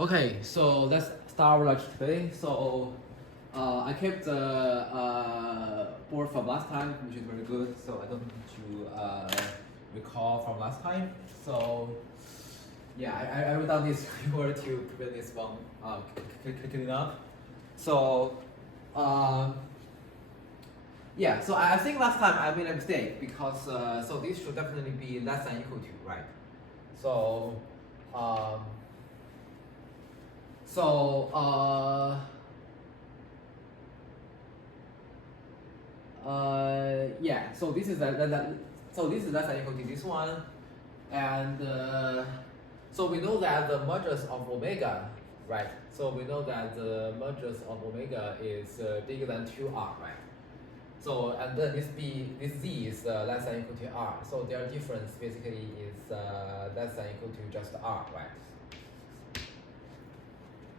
Okay, so let's start our lecture today. So I kept the board from last time, which is very good. So I don't need to recall from last time. So yeah, I wrote down this in order to prevent this from clicking up. So yeah, so I think last time I made a mistake because so this should definitely be less than equal to, right? So yeah, so this is so this is less than equal to this one, and so we know that the modulus of omega, right? So we know that the modulus of omega is bigger than 2r, right? So and then this z is less than equal to r. So their difference basically is less than equal to just r, right?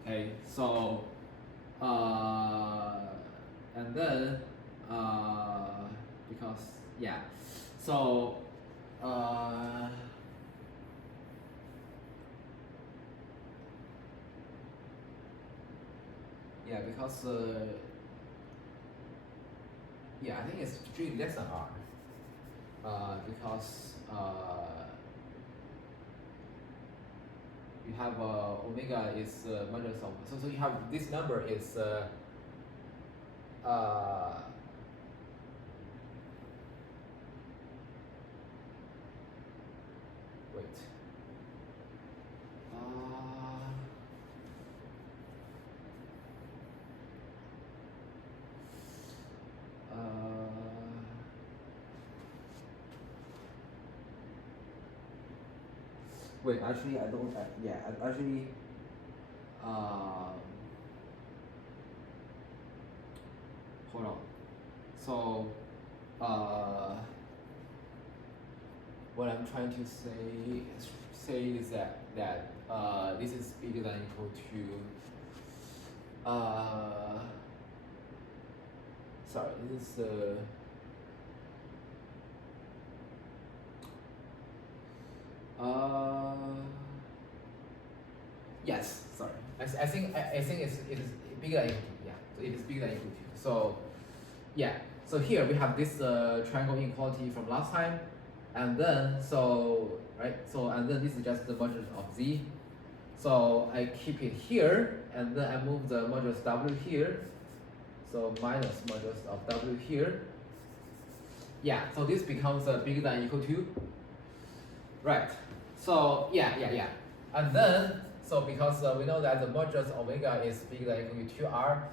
Okay, so and then because yeah, so yeah, because yeah, I think it's really less than r because you have omega is modulus of, so you have this number is wait wait, actually I don't yeah, actually hold on. So what I'm trying to say is that this is bigger than equal to sorry, this is yes, sorry. I think it is bigger than equal to, yeah. So it is bigger than equal to. So yeah. So here we have this triangle inequality from last time, and then so right. So and then this is just the modulus of z. So I keep it here, and then I move the modulus w here. So minus modulus of w here. Yeah. So this becomes bigger than equal to. Right. So yeah. And then so because we know that the modulus omega is bigger than equal to 2r.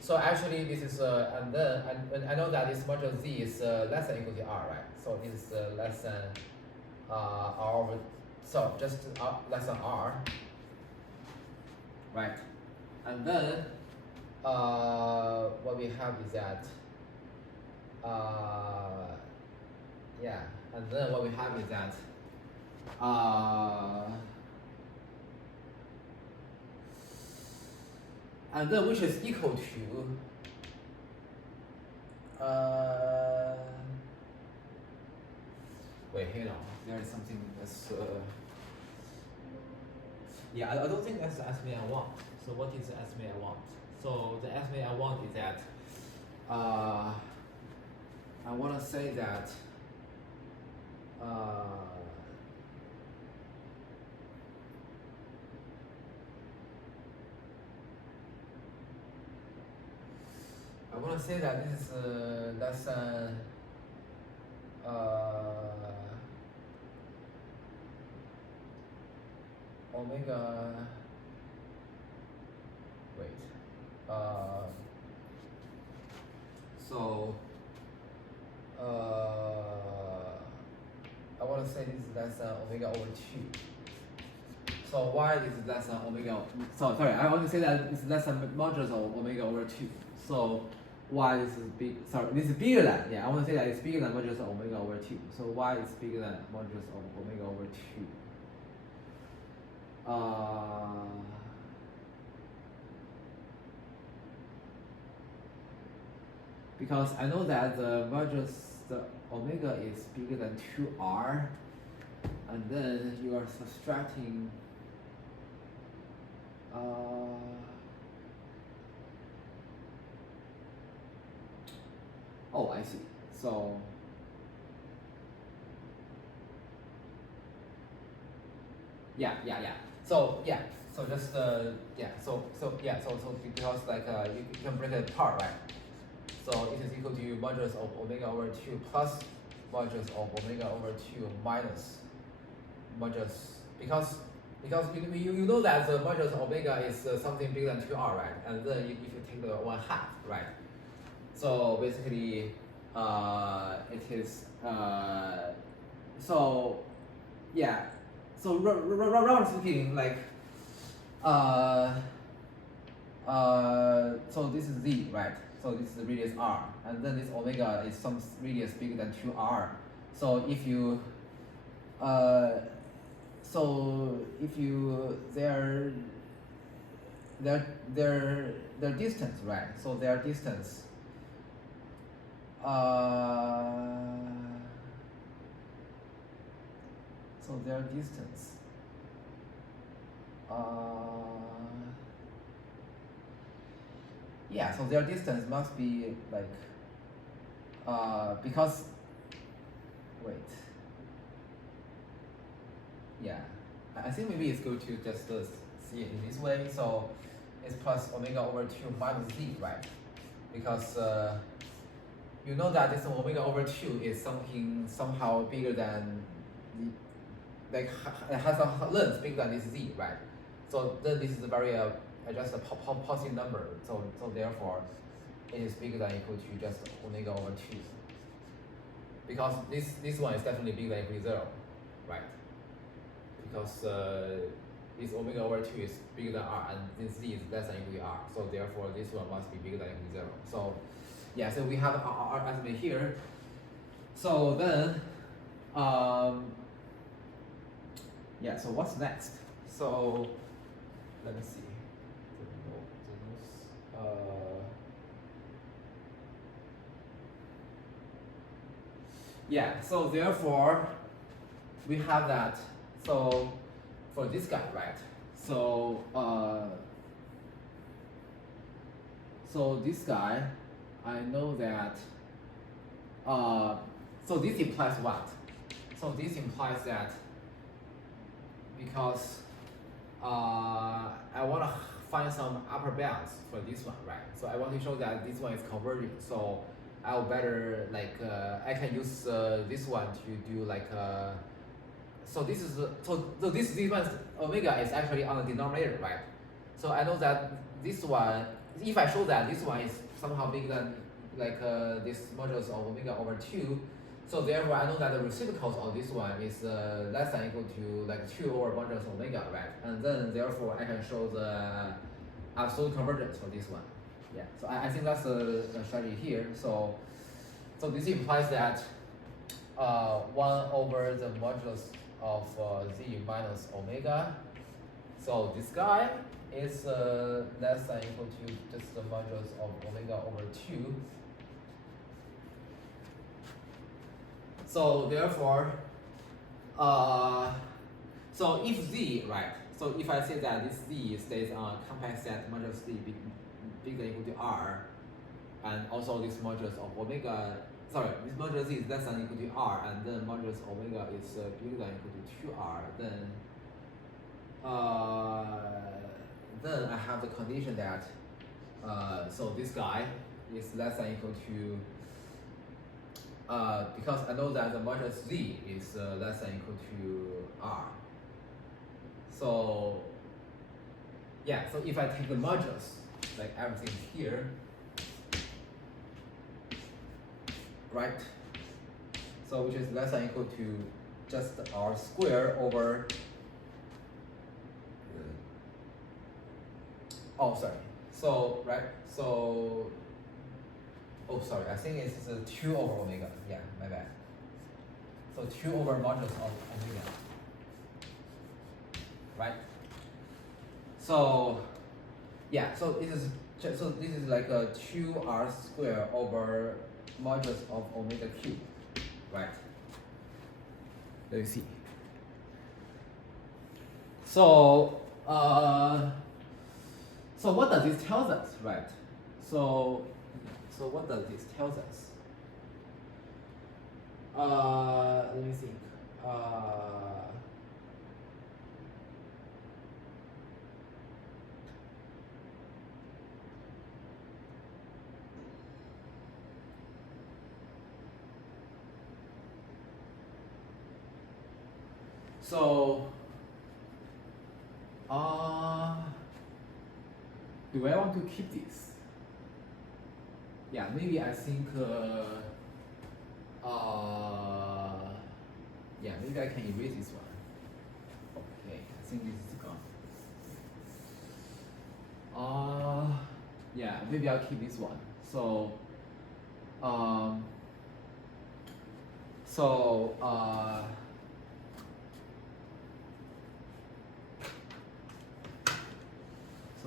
So actually this is and then and I know that this modulus z is less than equal to r, right? So this is less than r over, so just less than r, right? And then what we have is that yeah, and then what we have is that and then which is equal to wait, hang on, there is something that's yeah, I don't think that's the estimate I want. So what is the estimate I want? So the estimate I want is that I want to say that I want to say that this is less than omega. Wait. So I want to say this is less than omega over 2. So why this is less than omega? So sorry, I want to say that this is less than modulus of omega over 2. So why this is big? Sorry, this is bigger than. Yeah, I want to say that it's bigger than modulus of omega over 2. So why is bigger than modulus of omega over 2? Because I know that the omega is bigger than 2r, and then you are subtracting Oh, I see. So yeah. So yeah. So just yeah. So because like you can break it apart, right? So it is equal to modulus of omega over 2 plus modulus of omega over 2 minus modulus, because you know that the modulus of omega is something bigger than 2r, right? And then if you take the 1/2, right? So basically it is so yeah. So roughly speaking, like so this is z, right? So this is the radius r, and then this omega is some radius bigger than 2r. So if you their distance, right? So their distance yeah, so their distance must be like because wait, yeah, I think maybe it's good to just see it in this way. So it's plus omega over 2 minus z, right? Because you know that this omega over 2 is something somehow bigger than the, like it has a length bigger than this z, right? So then this is a very just a positive number. So therefore it is bigger than or equal to just omega over 2. Because this one is definitely bigger than or equal to 0, right? Because this omega over 2 is bigger than r, and this z is less than or equal to r. So therefore this one must be bigger than or equal to 0. So yeah, so we have our estimate here. So then yeah, so what's next? So let me see. Yeah, so therefore we have that. So for this guy, right? So so this guy, I know that so this implies what? So this implies that because I want to find some upper bounds for this one, right? So I want to show that this one is converging. So I'll better like I can use this one to do like so this is so this one's omega is actually on the denominator, right? So I know that this one, if I show that this one is somehow bigger than like this modulus of omega over 2, so therefore I know that the reciprocals of this one is less than or equal to like 2 over modulus omega, right? And then therefore I can show the absolute convergence for this one. Yeah, so I think that's the strategy here. So this implies that 1 over the modulus of z minus omega. So this guy is less than or equal to just the modulus of omega over 2. So therefore, so if z, right? So if I say that this z stays on compact set modulus z bigger than or equal to r, and also this modulus of omega, sorry, this modulus z is less than or equal to r, and then modulus omega is bigger than or equal to 2r, then I have the condition that so this guy is less than or equal to because I know that the modulus z is less than or equal to r. So yeah, so if I take the modulus, like everything is here, right? So which is less than or equal to just r squared over oh sorry. So right, so oh sorry, I think it's 2 over omega. Yeah, my bad. So 2 over modulus of omega. Right? So yeah, so this is like a 2r squared over modulus of omega cubed, right? Let me see. So So what does this tell us, right? So what does this tell us? Let me think. So, do I want to keep this? Yeah, maybe I think, yeah, maybe I can erase this one. Okay, I think this is gone. Yeah, maybe I'll keep this one. So, so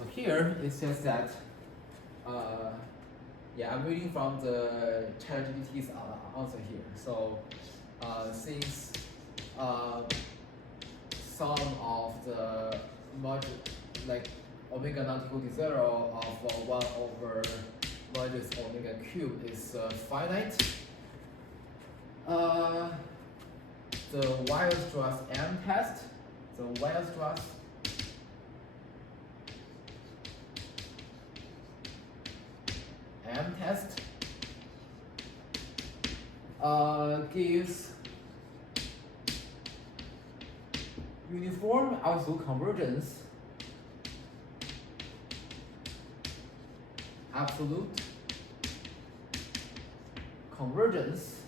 here it says that, yeah, I'm reading from the ChatGPT's answer here. So, since sum of the module, like omega not equal to 0 of 1 over modulus omega cube is finite, the Weierstrass M test, the Weierstrass M test gives uniform absolute convergence, absolute convergence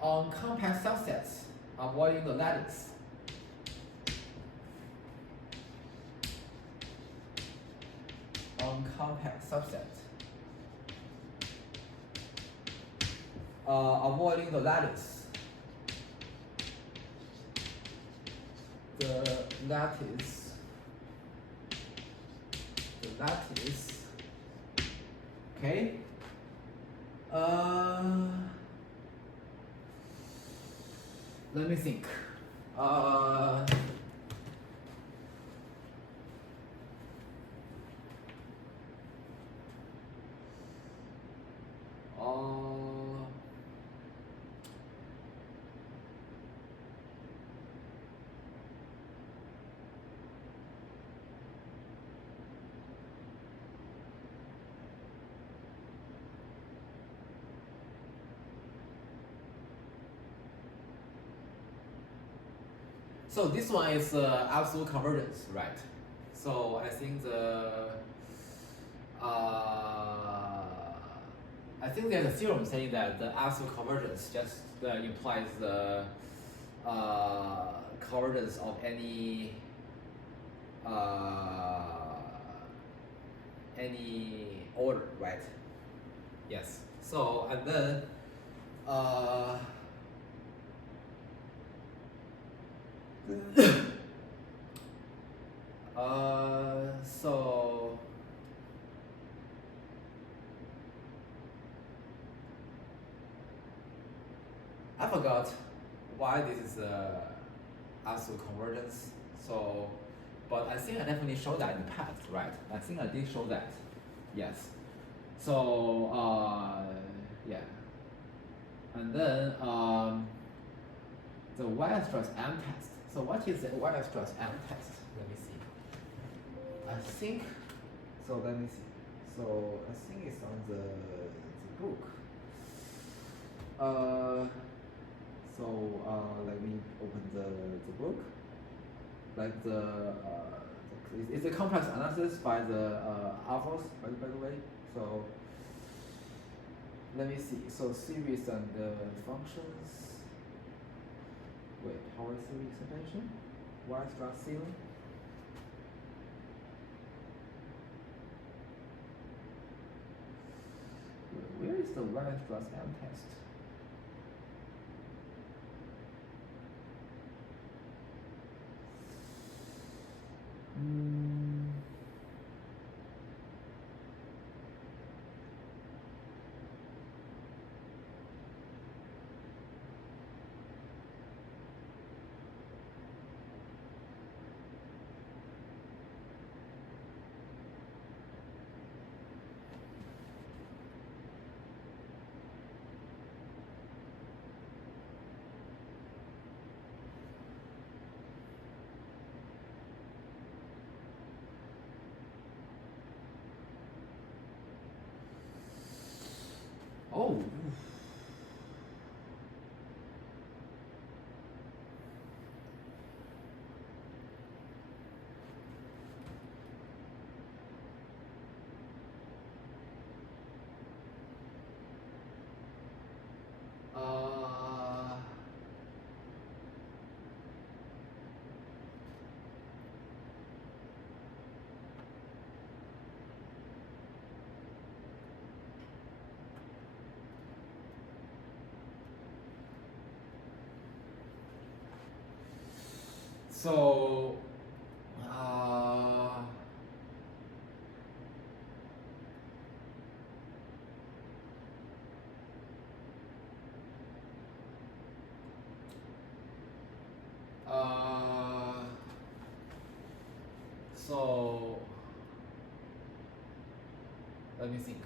on compact subsets avoiding the lattice. On compact subset avoiding the lattice. The lattice, okay. Let me think. So this one is absolute convergence, right? So I think I think there's a theorem saying that the absolute convergence just implies the convergence of any order, right? Yes. So and then so I forgot why this is absolute convergence. So, but I think I definitely showed that in the past, right? I think I did show that. Yes. So yeah. And then the Weierstrass M test. So what is the Weierstrass M test? Let me see. I think, so let me see. So I think it's on the book. Let me open the book. Like it's a complex analysis by the alphas, by the way. So let me see. So series and functions. Wait, Howard series expansion? Weierstrass ceiling? Where is the Weierstrass M test? So so let me think.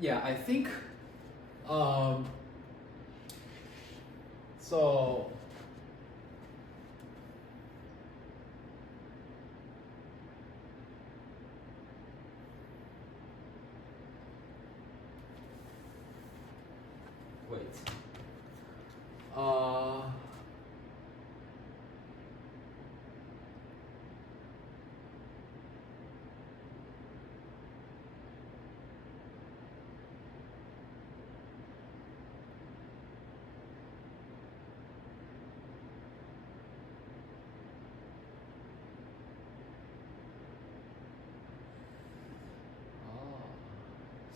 Yeah, I think so wait.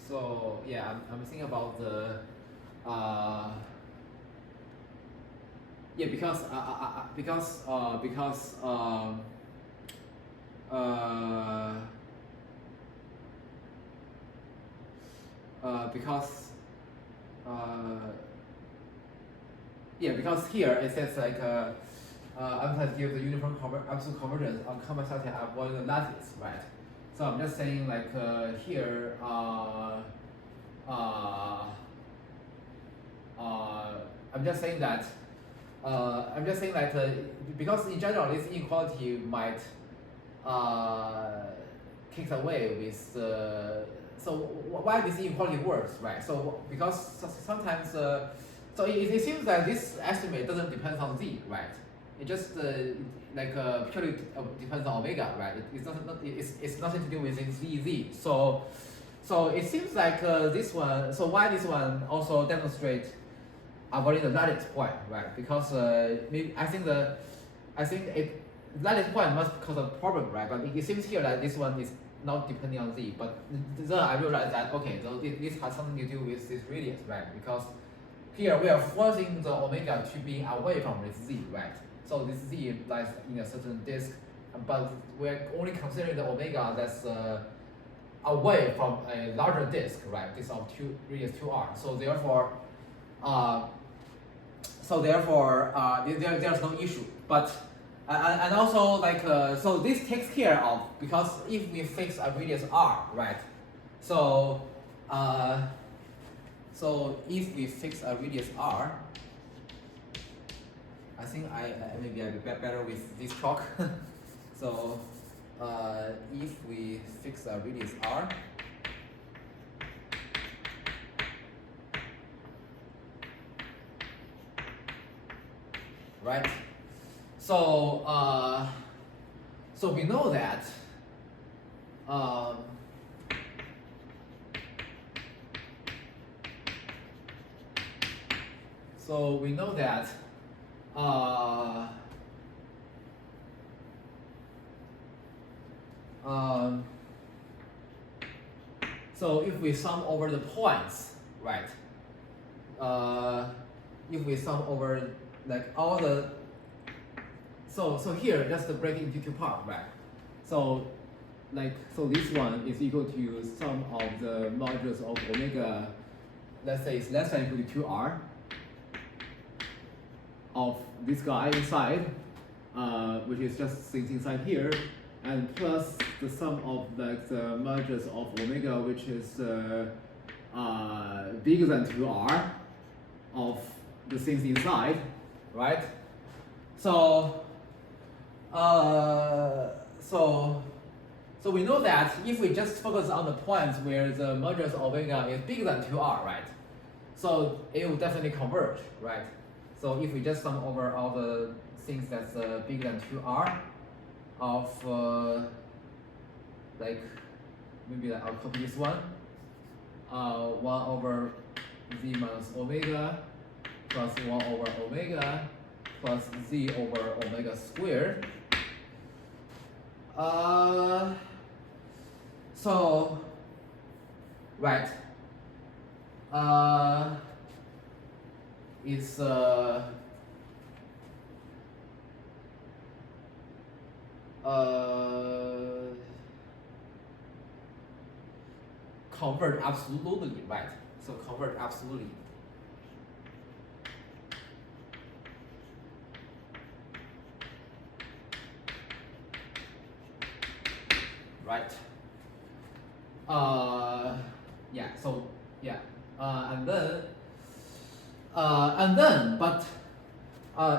So yeah, I'm thinking about the yeah, because yeah, because here it says like emphasize give the uniform absolute convergence on common subset avoid the lattice, right? So I'm just saying like here I'm just saying that because in general this inequality might kick away with so why this inequality works, right? So because sometimes so it seems that this estimate doesn't depend on z, right? It just purely depends on omega, right? It's nothing to do with z. So it seems like this one. So why this one also demonstrates avoiding the lattice point, right? Because maybe I think it lattice point must cause a problem, right? But it seems here that this one is not depending on z. But then I realized that okay, so this has something to do with this radius, right? Because here we are forcing the omega to be away from this z, right? So this z lies in a certain disk, but we're only considering the omega that's away from a larger disk, right? This of radius 2r. So therefore, there's no issue. But and also like so this takes care of, because if we fix a radius r, right? So so if we fix a radius r, I think maybe I'll be better with this chalk. So if we fix a radius r, right? So so we know that so we know that so if we sum over the points, right? If we sum over like all the so here just to break it into two parts, right? So so this one is equal to sum of the modulus of omega, let's say it's less than or equal to 2r of this guy inside, which is just things inside here, and plus the sum of like the modulus of omega, which is bigger than 2r of the things inside, right? So so we know that if we just focus on the points where the modulus of omega is bigger than 2r, right? So it will definitely converge, right? So if we just sum over all the things that's bigger than 2r of like maybe like I'll copy this one, 1 over z minus omega plus 1 over omega plus z over omega squared. So right, it's convert absolutely, right? So convert absolutely. Right. Yeah. So yeah. And then, but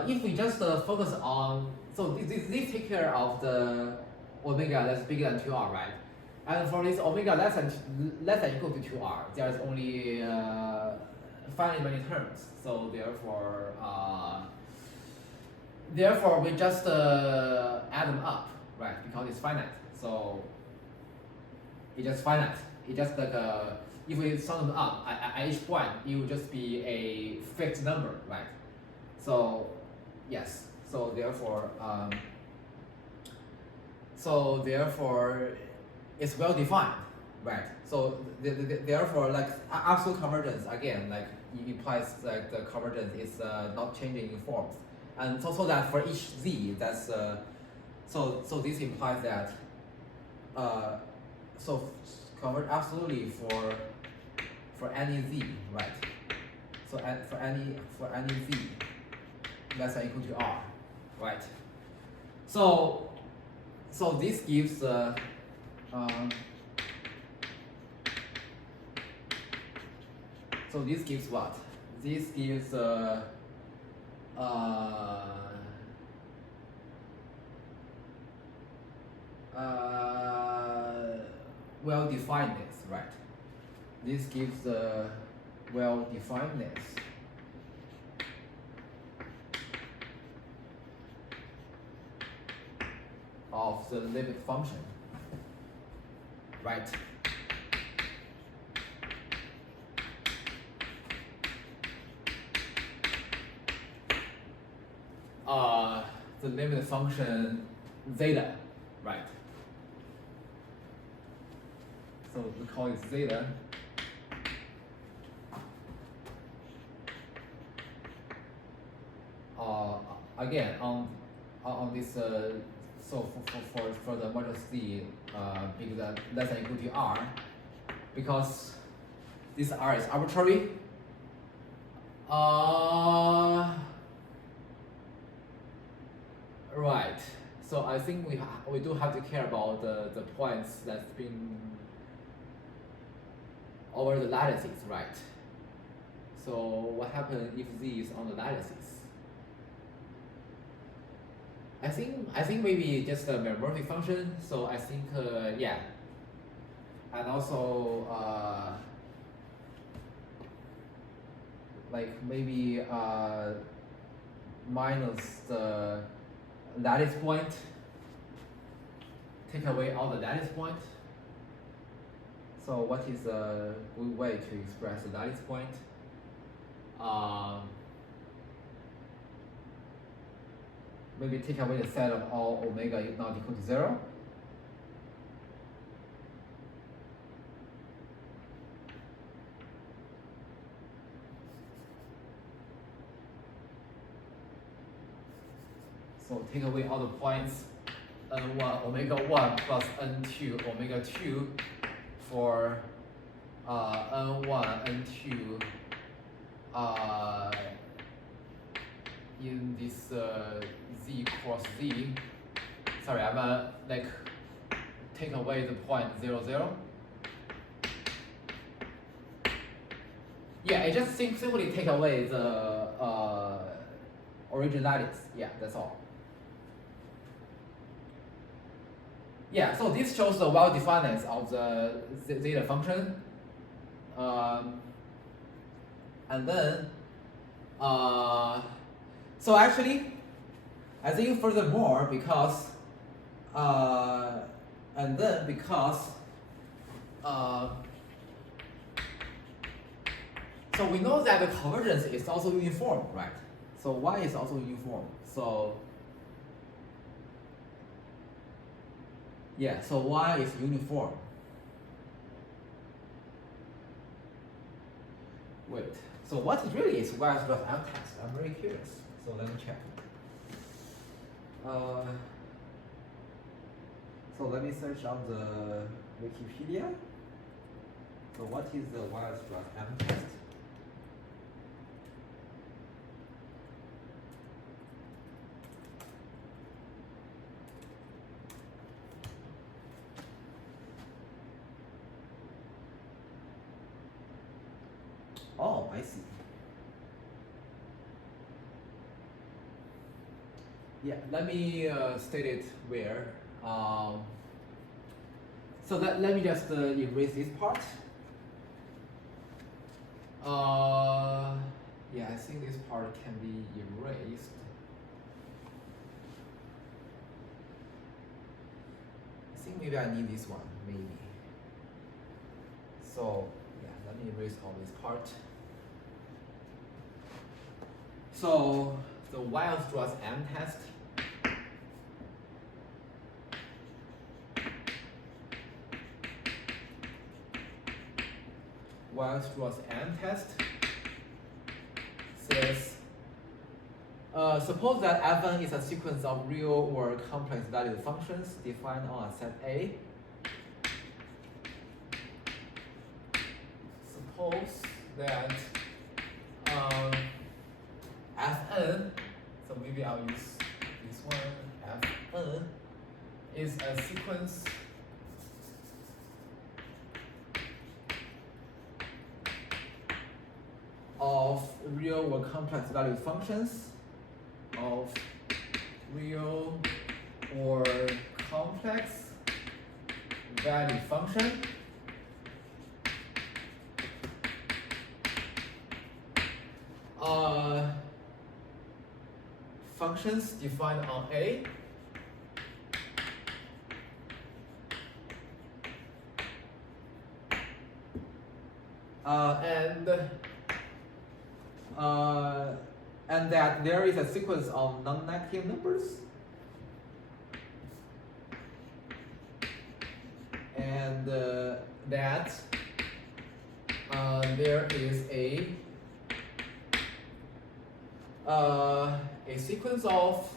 if we just focus on, so this take care of the omega that's bigger than 2r, right? And for this omega less than equal to 2r, there's only finite many terms. So therefore we just add them up, right? Because it's finite. So it's just finite. It just like if we sum them up at each point, it will just be a fixed number, right? So yes. So therefore it's well defined, right? So therefore, like absolute convergence again, like it implies like the convergence is not changing in forms, and so that for each z, that's so this implies that so converge absolutely for any z, right? So for any z less than equal to r, right? So this gives so this gives what? This gives well-definedness, right? This gives well-definedness of the limit function, right? The limit function zeta, right? So we call it zeta. Again on this so for the modulus c bigger than less than equal to r, because this r is arbitrary. Right. So I think we do have to care about the points that's been over the lattices, right? So what happens if z is on the lattices? I think maybe just a meromorphic function. So I think yeah, and also like maybe minus the lattice point, take away all the lattice point. So what is a good way to express the lattice point? Maybe take away the set of all omega not equal to 0. So take away all the points n1 omega 1 plus n2 omega 2 for n1 n2 in this z cross z. Sorry, I'm like take away the point 0 0. Yeah, I just simply take away the original lattice. Yeah, that's all. Yeah, so this shows the well-definedness of the zeta function. And then So actually, I think furthermore, because and then because so we know that the convergence is also uniform, right? So Y is also uniform. So yeah, so Y is uniform. Wait, so what it really is Weierstrass M test? I'm very curious. So let me check. So let me search on the Wikipedia. So what is the Weierstrass M test? Oh, I see. Yeah, let me state it where. So let me just erase this part. Yeah, I think this part can be erased. I think maybe I need this one, maybe. So yeah, let me erase all this part. So the Weierstrass M test. Weierstrass M test says, suppose that Fn is a sequence of real or complex valued functions defined on a set A. Suppose that Fn, so maybe I'll use this one, Fn is a sequence of real or complex valued functions of real or complex valued function functions defined on A and that there is a sequence of non-negative numbers and that there is a sequence of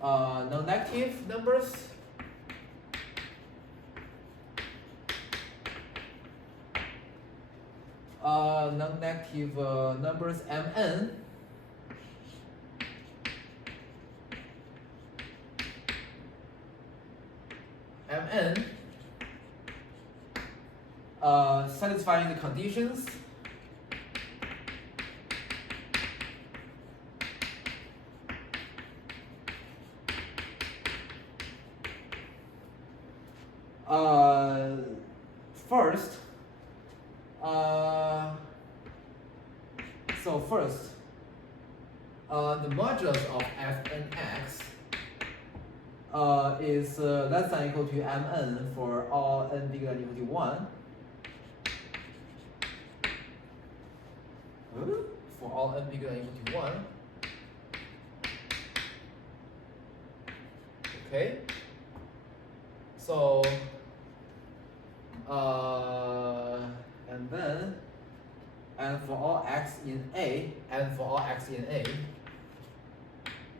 non-negative numbers non-negative numbers Mn satisfying the conditions first the modulus of Fnx is less than or equal to Mn for all n bigger than or equal to 1. For all n bigger than or equal to 1. Okay. So and for all x in A,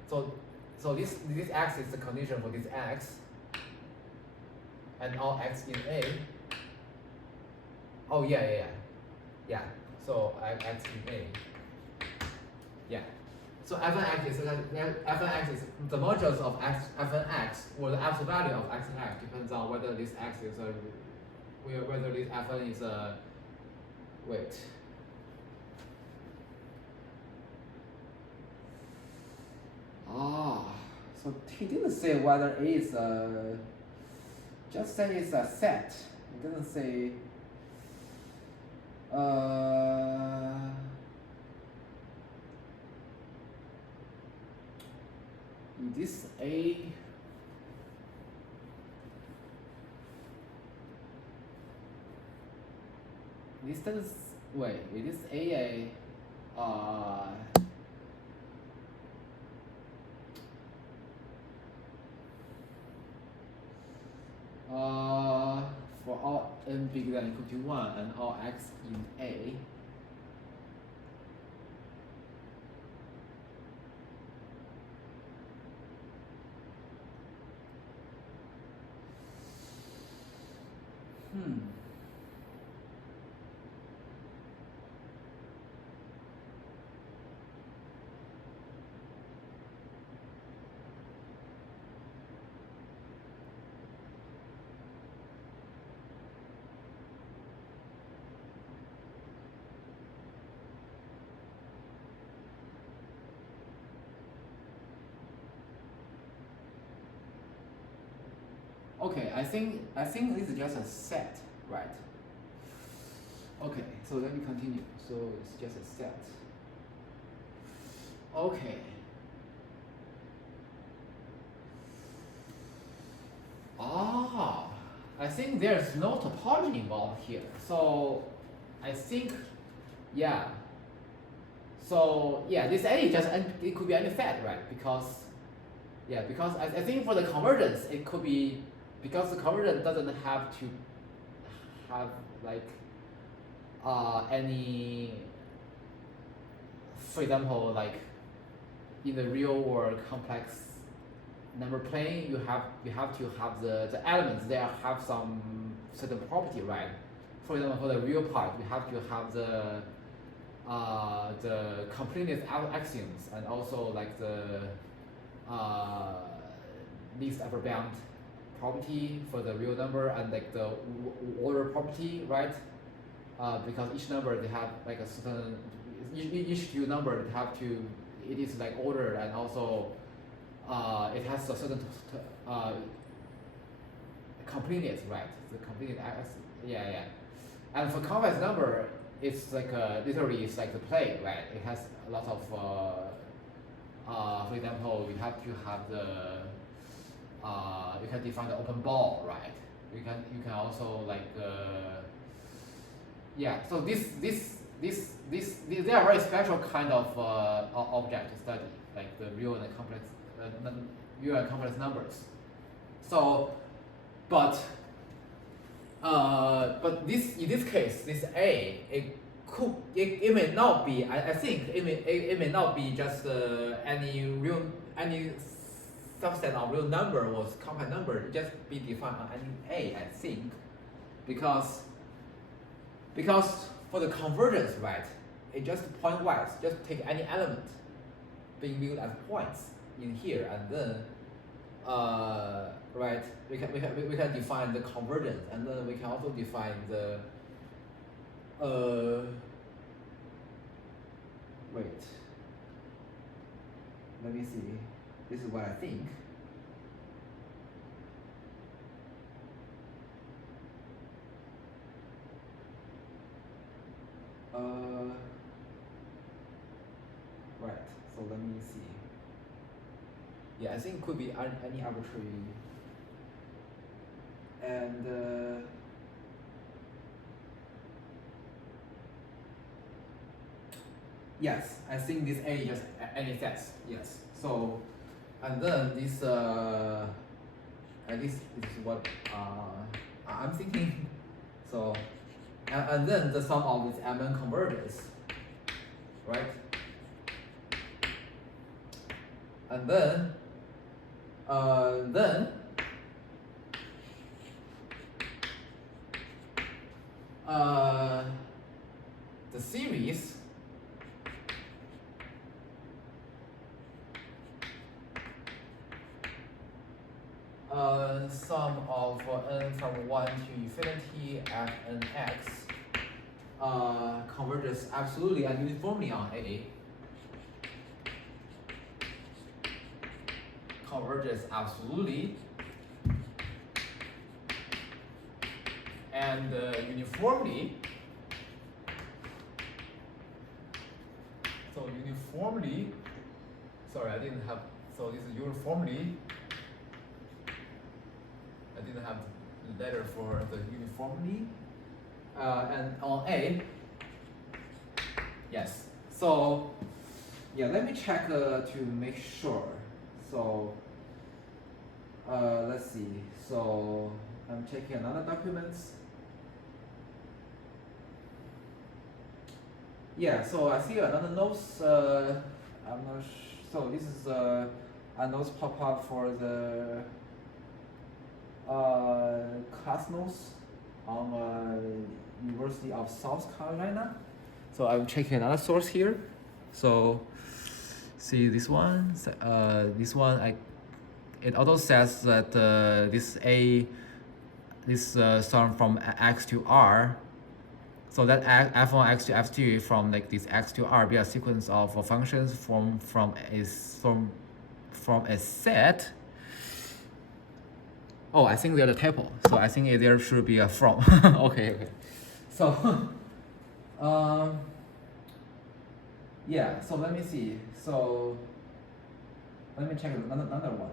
so this x is the condition for this x, and all x in A. Oh yeah. So x in A. Yeah. So Fnx is the modulus of Fnx, or the absolute value of x and x depends on whether this x is whether this Fn is a wait. So he didn't say whether A is a, just say it's a set. He didn't say, This A. This does wait. It is A. For all n bigger than or equal to 1 and all x in A. Okay, I think this is just a set, right? Okay, so let me continue. So it's just a set. Okay. I think there's no topology involved here. So I think, yeah. So yeah, this A is just it could be any set, right? Because I think for the convergence it could be. Because the convergence doesn't have to have like any, for example, like in the real world complex number plane, you have to have the elements there have some certain property, right? For example, for the real part, you have to have the completeness axioms and also like the least upper bound property for the real number and like the order property, right? Because each number they have like a certain each real number they have to it is like ordered and also it has a certain completeness, right? The completeness, yeah. And for complex number, it's like literally it's like the play, right? It has a lot of for example, you have to have the you can define the open ball, right? You can also like yeah. So this they are very special kind of object to study, like the real and complex real and complex numbers. So, but this in this case, this A it may not be. I think it may not be just any subset of real number was complex number, just be defined on any A, I think, because for the convergence, right, it just point-wise, just take any element being viewed as points in here, and then right, we can define the convergence, and then we can also define the wait, let me see. This is what I think. Right, so let me see. Yeah, I think it could be any arbitrary. And yes, I think this A is just any sets. Yes. So, and then this at least this is what I'm thinking. So, and then the sum of this Mn converges, right? And then the series sum of n from 1 to infinity f n x converges absolutely and uniformly on A. Converges absolutely and uniformly So uniformly, sorry, I didn't have, so this is uniformly, I didn't have the letter for the uniformly. And on A, yes. So, yeah, let me check to make sure. So, let's see. So, I'm checking another documents. Yeah, so I see another notes. I'm not so this is a notes pop up for the class notes on University of South Carolina. So I'm checking another source here. So see this one. This one it also says that this sum from X to R. So that f1 x to f2 from like this x to R be a sequence of functions from a set. Oh, I think there's a typo. So I think there should be a from. Okay. So, yeah. So let me see. So let me check another one.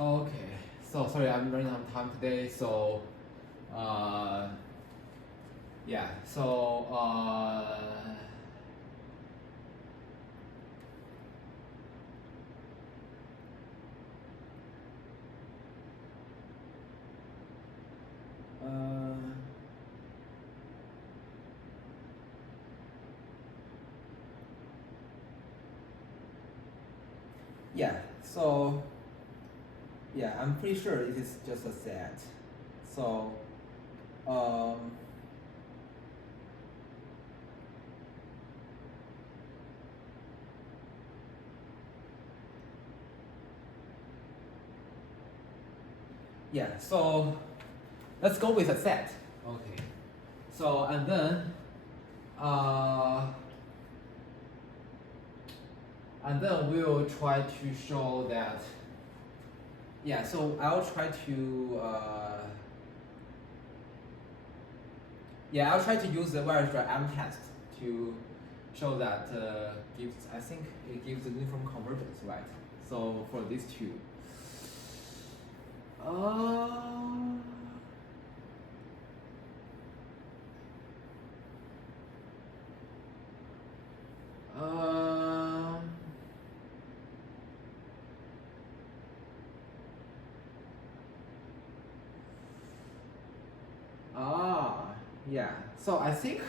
Okay, so sorry, I'm running out of time today. So, yeah. So, yeah. So. Yeah, I'm pretty sure it is just a set. So, yeah, so let's go with a set. Okay. So, and then we'll try to show that. Yeah, so I'll try to I'll try to use the Weierstrass M test to show that I think it gives a uniform convergence, right? So for these two. Yeah. So I think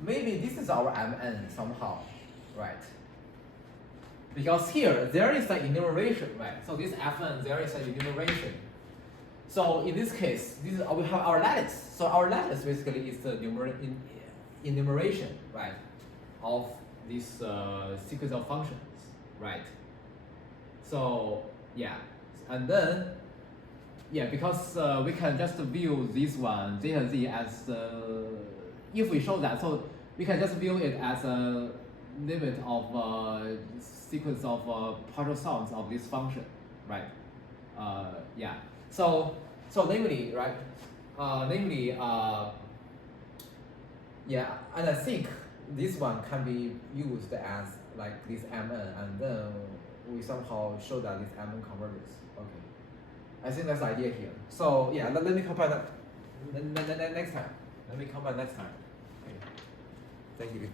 maybe this is our Mn somehow, right? Because here there is an enumeration, right? So this Fn there is an enumeration. So in this case, we have our lattice. So our lattice basically is the enumeration, right, of this sequence of functions, right? So yeah, and then because we can just view this one zeta z as if we show that, so we can just view it as a limit of sequence of partial sums of this function, right? Yeah. So namely, right? Yeah, and I think this one can be used as like this Mn, and then with somehow show that this M converges. Okay. I think that's the idea here. So yeah, let me compare that next time. Let me compare next time. Okay. Thank you.